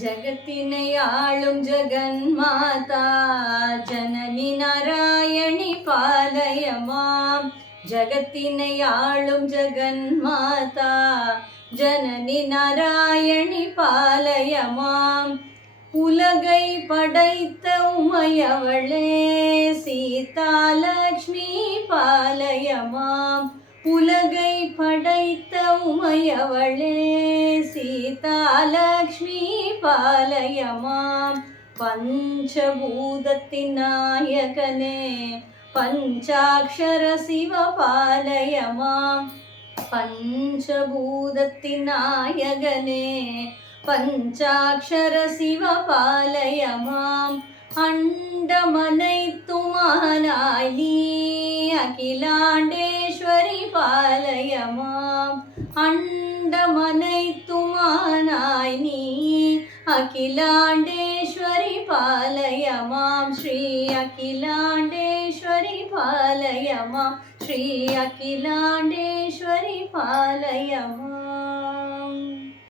ஜகத்தினை ஆளும் ஜகன்மாதா ஜனனி நாராயணி பாலயமாம். ஜகத்தினை ஆளும் ஜகன்மாதா ஜனனி நாராயணி பாலயமாம். உலகை படைத்த உமையவளே சீதாலக்ஷ்மி பாலயமாம். உலகை படைத்த உமையவளே சீதாலக்ஷ்மி பாலயமாம். பஞ்சபூதத்தின் நாயகனே பஞ்சாட்சர சிவ பாலயமாம். பஞ்சபூதத்தின் நாயகனே பஞ்சாட்சர சிவ பாலயமாம். அண்டமனைத்துமானாய் நீ அகிலாண்டேஸ்வரி பாலயமாம். அண்டமனைத்துமானாய் நீ அகிலாண்டேஸ்வரி பாலயமாம். ஸ்ரீ அகிலாண்டேஸ்வரி பாலயமாம். ஸ்ரீ அகிலாண்டேஸ்வரி பாலயமாம்.